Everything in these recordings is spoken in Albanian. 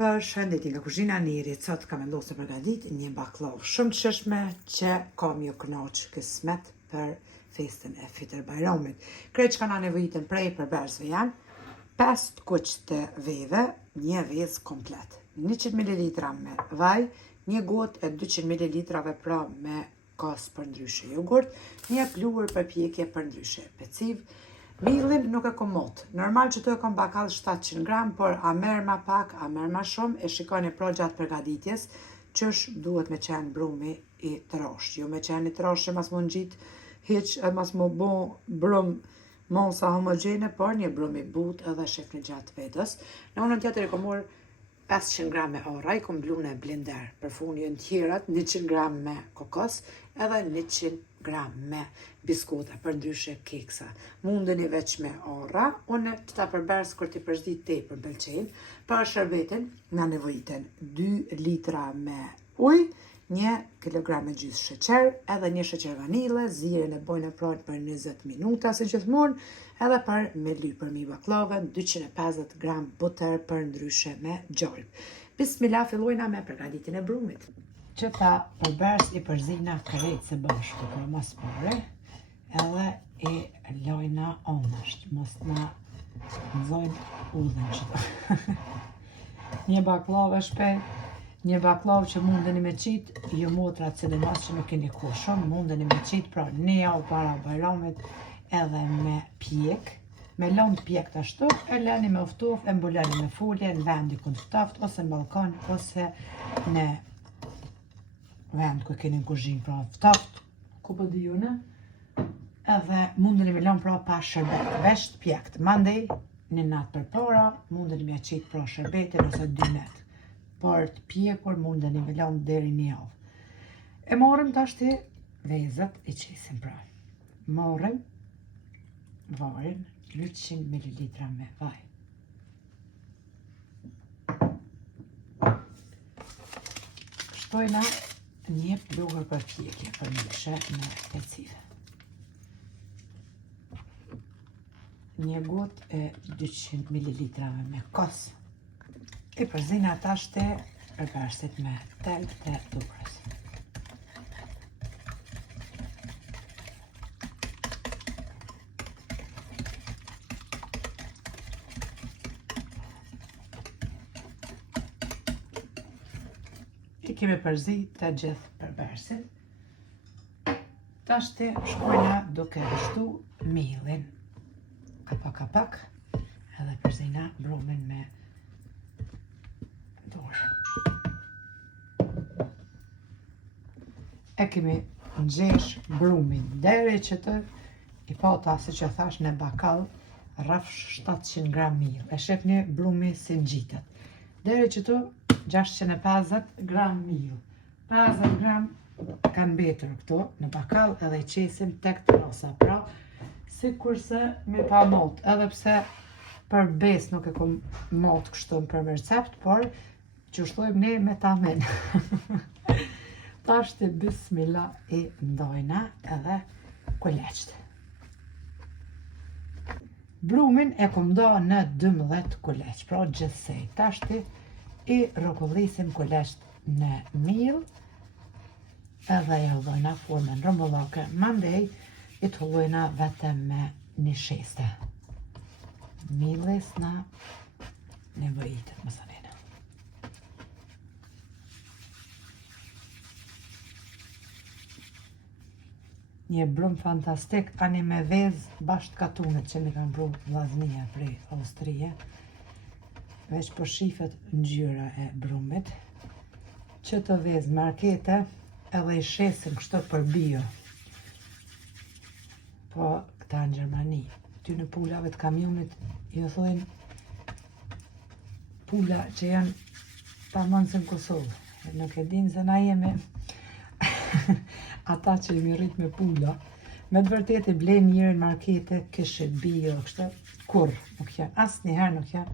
Për shëndetin nga kuzhina Neri, sot kam vendosur të përgatit një bakllavë shumë të shishme që kam ju kënaq kismet për festën e Fitër Bajramit. Krejt që kanë nevojitën prej përbersve janë 5 kuq të veve, një vezë komplet, 100 ml me vaj, një gotë e 200 ml pra me kas për ndryshe jogurt, një pluhur për pjekje për ndryshe peciv. Millin nuk e kom mot. Normal që të e kom bakall 700 gram, por a merr ma pak, a merr ma shumë, e shikoni pro gjatë përgatitjes, qësh duhet me qenë brumi i trasht. Jo me qenë i trasht që mas më ngjit hiq, mas më bo brum mosa homogjene, por një brum i but edhe shifni gjatë vetës. Në unën tjetër i kom marr 500 gram me orra, i kom blu në blender. Për funjën tjerat, 100 gram me kokos, edhe 100 gram me biskota, për ndryshe keksa. Mundeni veç me orra, unë të ta përbers kur t'i përzit te për belqen. Për shërbetin, na nevojiten 2 litra me uj, 1 kilogram me gjys sheqer, edhe 1 sheqer vanile, zirin e bojnë e prajt për 20 minuta, si gjithmonë, edhe për me ly për mi baklavën, 250 gram buter për ndryshe me gjalp. Bismillah, fillojna me përgatitin e brumit. Që ta përbers i përzina krejt se bashku për mas pare, edhe i lojna onësht, mos na nëzojnë udhën qëta. Një baklavë shpejt, një baklavë që mundeni me qitë, ju motrat sidomos që nuk keni kohë shumë, mundeni me qitë, pra një javë para Bajramit edhe me pjek, me lënd pjek të ashtu, e leni me uftof, e mbuleni me folje, në vendi ku të ftoft, ose në balkon, ose në vend ku keni në kuzhinë, pra ftoft, ku po di june, edhe mundeni me lënd pra pa shërbet, veç të pjekt, mandej, një natë për para, mundeni me qitë pra shërbetin ose 2 net. Por të pjekur mundeni me lënd deri një javë. E marrim tashti vezët i qesim pra. Marrim varin 300 ml me vaj. Shtojna një pluhur për pjekje për ndryshe me pecive. Një gotë e 200 ml me kos. I përzina tashti përbersit me tel të duprës. I kemi përzi të gjithë përbersit. Tashti shkojna duke shtu millin. Kapak, edhe përzina brumin me e kemi nxesh brumin deri që të i pata, si që thash, në bakall rraf 700 gram mill. E shefni brumi si ngjitet. Deri që të 650 gram mill. 50 gram kanë mbetur këto në bakall edhe i qesim tek trasa. Pra, si kurse me pa mot, edhe pse për bes nuk e kom mot kështu për recept, por që shtojmë ne me tamen. Tashti bismillah i ndojna edhe kuleqt. Brumin e kom da në 12 kuleq, pra gjithsej. Tashti i rrokullisim kuleqt në mill, edhe ja udhojna formën rëmbullake, mandej i tullojna vetëm me një sheste. Millis na nevojitet më sanena. Një brum fantastik, ani me vezë bashkë katunet që mi kanë bru vllaznia prej Austrije. Veç për shifet ngjyra e brumit. Që të vezë markete edhe i shesim kështu për bio. Po këta në Gjermani, ty në pulave të kamionit, ju thojnë pula që janë tamam se në Kosovë. Nuk e dinë se na jemi ata që jemi rrit me pula. Me të vërtet i blen njërin markete, kishit bio, kështë, kur nuk janë, asë njëherë nuk janë,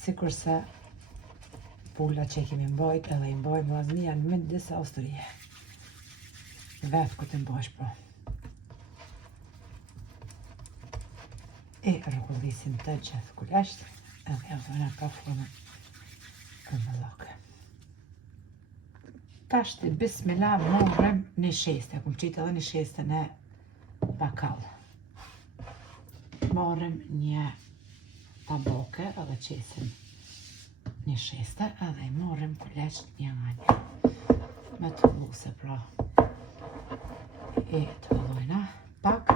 si kurse pula që kemi mbajt edhe i mbajt vllaznia në mend disa Austrije. Vetë ku të mbajsh po. E rrokullisim të gjithë kuleqt, edhe e dhona ka formën me loke. Tashti, bismillah, morëm një sheste. Kum qitë edhe një sheste në bakal. Morëm një taboke edhe qesim një sheste edhe i morëm kuleqt një nga një. Me të luse, pra. E të vëllojna pak.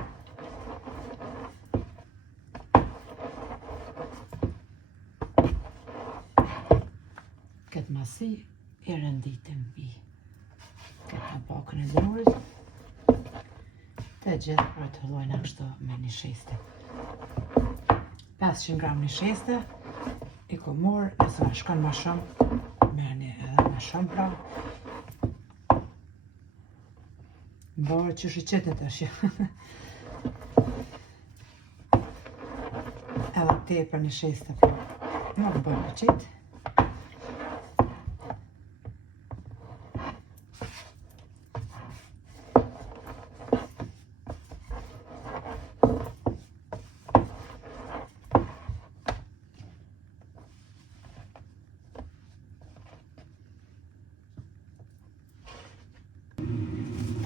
Këtë masi i rënditim i këtë bakën e dhurit të gjithë për të vëllojna kështu me një sheste. 500 gram një sheste i ku morë, nëse ma shkon ma shumë, merrni edhe ma shumë pra. Mbarë që shqeqet të është. Edhe te për një sheste pra. Nuk bërë në qitë.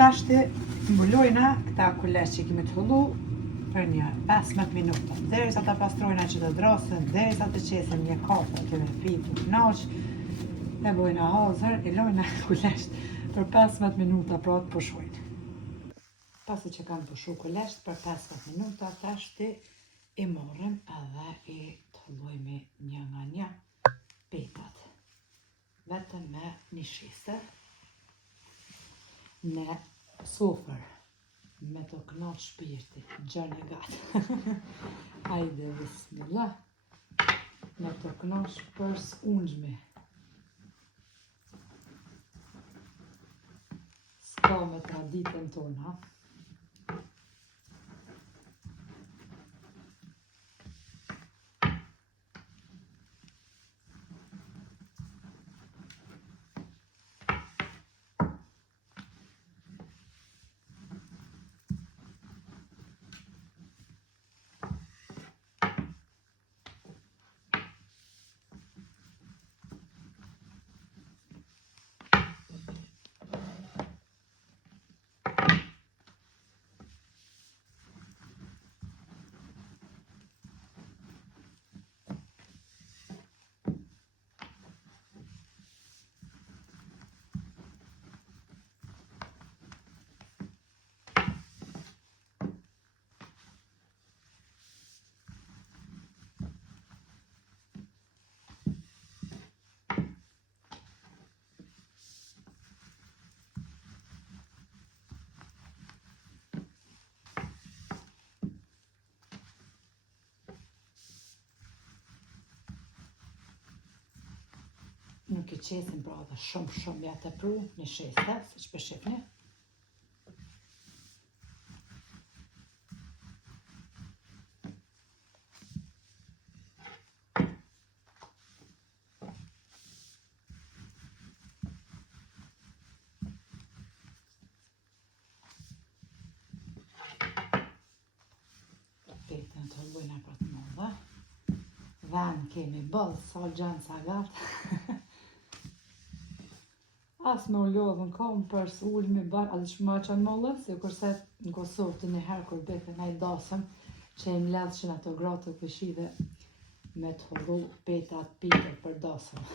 Tashti mbulojna këta kuleq që kemi të hullu për një 15 minuta. Derisa ta pastrojna që të drosën, derisa të qesim një kafe të me pitu knaq, e bojna hazër, i lojna kuleq për 15 minuta pra të pushojnë. Pasi që kanë pushu kuleq për 15 minuta, tashti i morëm edhe i të hullojmi një nga një petat. Vetëm me një shiste. Në sofër, me të knaq shpirti, gjën e gatë. Hajde, bismillah, me të knaq për s'ungjmi. S'ka me traditën tona. Nuk I qesim pra dhe shumë ja të pru një sheste, si që për shifni. Petën të hullojna për të modha. Dhenë kemi bëllë, sa gjanë, sa gatë. As me u lodhën kom për s'ullmi barë, adhe që ma qanë mollë, se kurse në Kosovë të njëherë kur bete nga I dasëm, që I mledhëshin ato gratë të këshive me të hullu petat pite për dasëm.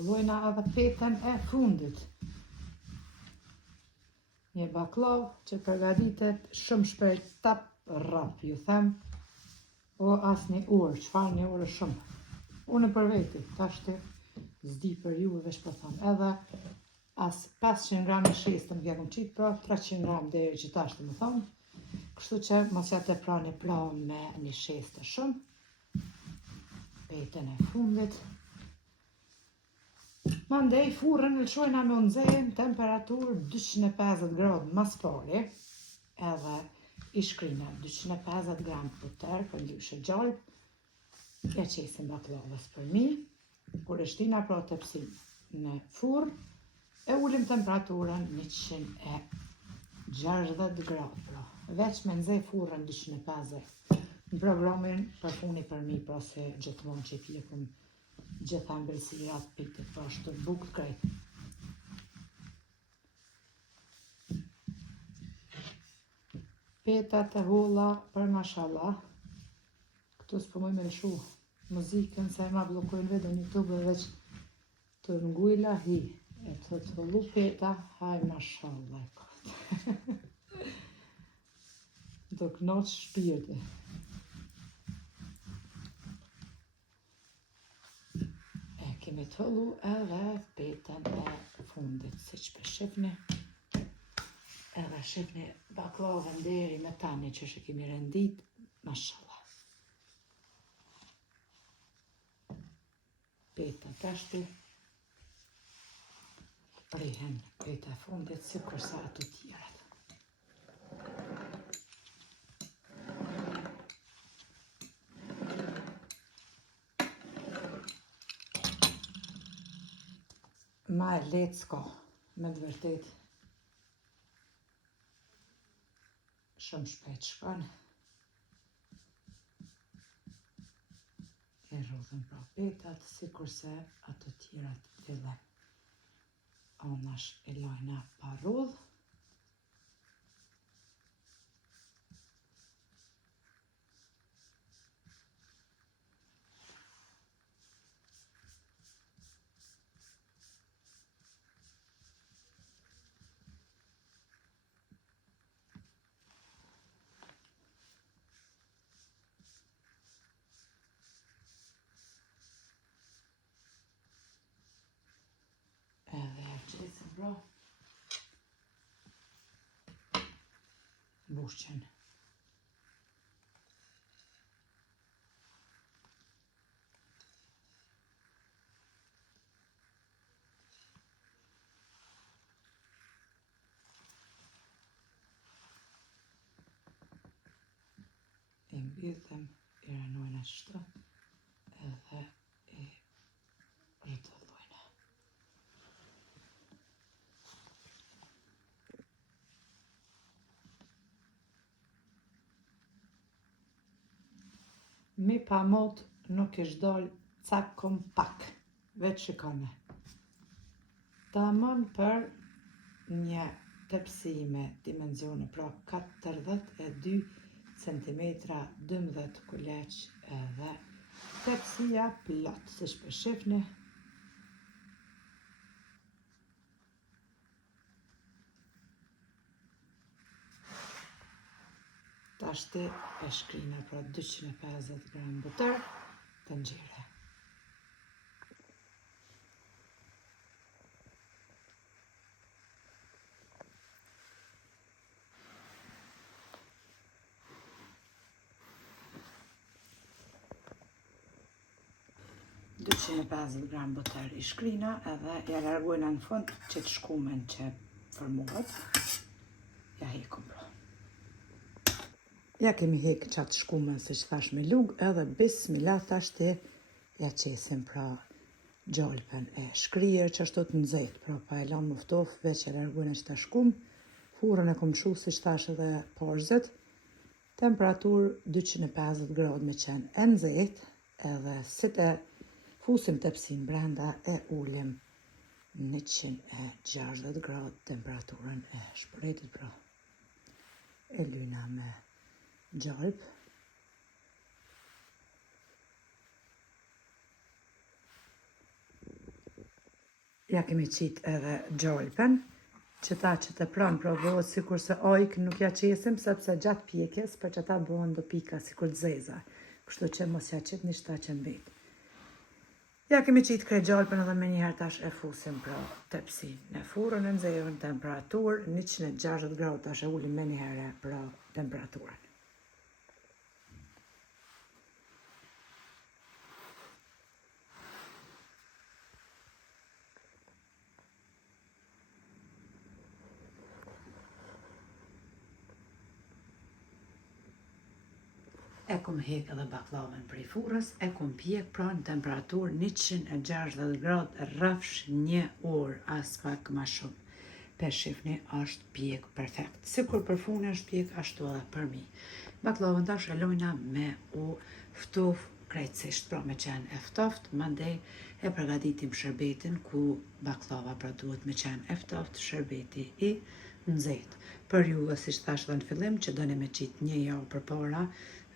Fillojna edhe petën e fundit. Një bakllavë që përgatitet shumë shpejt, tap rrap, ju them, o as një orë, çfarë një orë shumë. Unë për veti, tashti s'di për ju veç po them, edhe as 500 gram në shestën vje kom qitë, pra 300 gram deri që tashti më thonë, kështu që mos ja të prani me një shestë shumë. Petën e fundit. Mandej furrën e lëshojna me nxehtë temperaturë 250 gradë mas pari, edhe i shkrina 250 gram puter për ndryshe gjallë, e qesim baklavës për mi, kur e shtina pra tepsin në furrë, e ulim temperaturën 160 gradë, pra. Veç me nxehtë furrën 250. Në programin për funi për mi, pra se gjithmonë që i pjekum gjitha mbërësirat pitit, pra shtë bukë krejt. Petat e holla për mashallah. Këtu s'pëmoj me lëshu muzikën, se ma blokojnë video në YouTube veç të ngujla hi. E të hollu peta, haj mashallah. Do knoq shpirti. Kemi të hëllu edhe petën e fundit, si që për shifni. Edhe shifni baklavën deri me tani që shë kemi rendit, mashallah. Peta tashti, prihen peta e fundit, si kërsa ato tjerat. Ma e letë s'ka, me të vërtet. Shumë shpejt shkon. E rrodhën pra petat, si kurse ato tjerat fillem. Anash e lajna pa rrodhë. Edhe e qesim pra bushqen. E mbjellëm, i ranojna qështu, edhe i rëtëllojna. Mi pa mod nuk ish dal cak kompak, veç shikone. Tamam për një tepsi me dimenzione, pra 42 cm, 12 kuleq edhe tepsia plot, si shpe shifni. Tashti e shkrina pra 250 gram buter të nxire. Gram buter i shkrina edhe ja largojna në fund që të shkumen që formohet. Ja hekum pra. Ja kemi hek qatë shkumen se që thash me lug, edhe bismillah tashti ja qesim pra gjalpen e shkryer që ashtu të nxehtë, pra pa e lanë muftof, veç ja largojna që ta shkum. Furrën e kom shu si që thash edhe parzët. Temperaturë 250 gradë me qenë e nxehtë, edhe si të fusim tepsin brenda e ulim 160 gradë temperaturën e shpëretit pra. E lyna me gjalp. Ja kemi qitë edhe gjolpen, që ta që të pranë provohet si kurse ojk nuk ja qesim, sepse gjatë pjekjes, për që ta bëhen do pika si kur të zeza, kështu që mos ja qitë një shta që mbet. Ja kemi qitë krejt gjolpen edhe me njëherë tash e fusim pra tepsi në furrën e nxehur në temperaturë 160 gradë, tash e ulim me njëherë pra temperaturën. E kom hek edhe baklavën prej furrës, e kom pjek pra në temperaturë 160 gradë rrafsh 1 orë, as pak ma shumë. Per shifni është pjek perfekt. Sikur për fune është pjek, ashtu edhe për mi. Baklavën tash e lojna me u ftof krejtësisht, pra me qenë e ftoft, mandej e përgatitim shërbetin ku baklava pra duhet me qenë e ftoft, shërbeti i nxehtë. Për ju, si që thash dhe në fillim, që doni me qitë një javë përpara,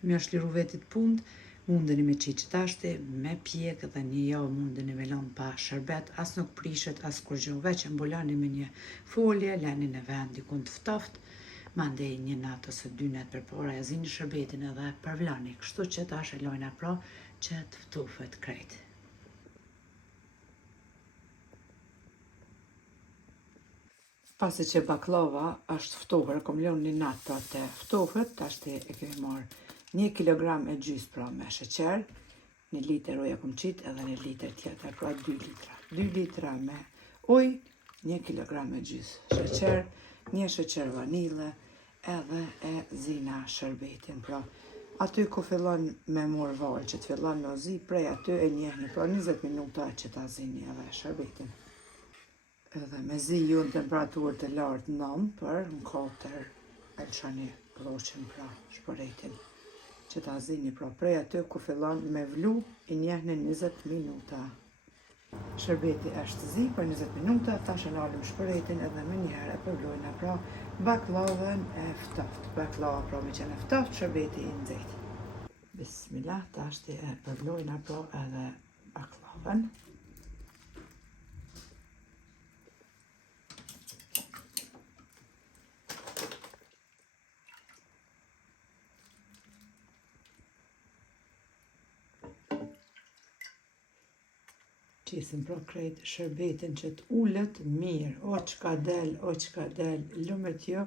më është liru vetit pund, mundeni me qitë që tashti, me pjek dhe një javë mundeni me lanë pa shërbet, as nuk prishet, as kur gjo, veç e mbulani me një folje, lani në vend dikun të ftoft, mandej një natë ose 2 natë përpara e zini shërbetin edhe përvlani, kështu që tash e lojna pra që të ftofet krejt. Pasi që baklava është ftohër, kom lënë një natë pra të ftohet, tashti e kemi marrë 1 kilogram e gjysë pra me sheqer, 1 litër ujë kom qitë edhe 1 litër tjetër, pra 2 litra. 2 litra me ujë, 1 kilogram e gjysë sheqer, 1 sheqer vanile, edhe e zina shërbetin. Pra, aty ku fillon me morë valë, që të fillon me zi, prej aty e njehni, pra 20 minuta që ta zini edhe shërbetin. Edhe me zi ju në temperaturë të lartë nëmë, për në 4 e lëshani roqen pra shpëretin. Që ta zini pra prej aty ku fillon me vlu, i njehni 20 minuta. Shërbeti është zi për 20 minuta, tash e lalim shpëretin edhe me njëherë e përvlojna pra baklavën e ftoft. Baklava pra me qenë e ftoft, shërbeti i nxehtë. Bismillah, tash e përvlojna pra edhe baklavën. Qisim pra krejt shërbetin që të ullet mirë, o që ka del, lumet jo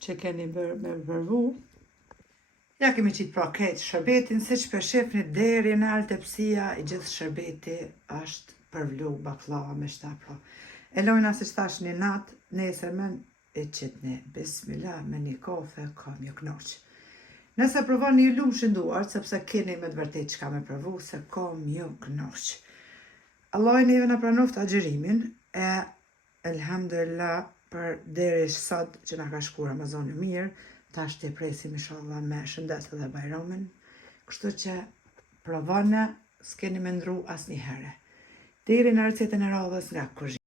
që keni bërë me vërvu. Ja kemi qitë pra krejt shërbetin, si që për shefni deri në alë tepsia, i gjithë shërbeti është përvlu baklava me shta pra. E lojna si që thash një natë, nesërmen e qitni bismillah me një kafe, kam ju knoq. Nëse provoni ju lumë shënduar, sepse keni me të vërtet që ka me provu, se kam ju knoq. Allah i neve në pranoft agjerimin, e elhamdulillah për deri sot që na ka shku Ramazani mirë, tash të presim inshallah me shëndet dhe bajramin, kështu që provone s'keni me ndru as një herë. Deri në recetën e radhës nga kuzhina.